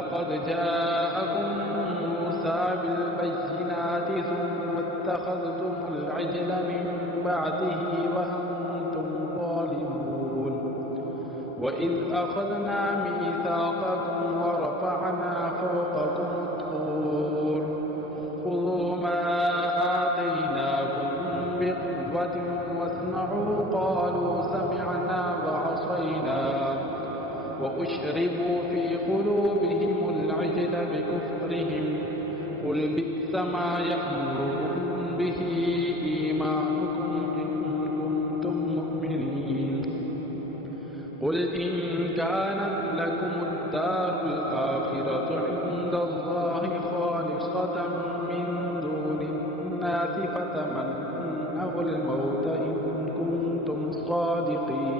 ولقد جاءكم موسى بالبينات ثم اتخذتم العجل من بعده وأنتم ظالمون وإذ أخذنا ميثاقكم ورفعنا فوقكم الطور خذوا ما آتيناكم بقوة واسمعوا قالوا سمعنا وعصينا وأشربوا في قلوبهم العجل بكفرهم قل بئس ما يأمركم به إيمانكم إن كنتم مؤمنين قل إن كانت لكم الدار الآخرة عند الله خالصة من دون الناس فتمنوا الموت إن كنتم صادقين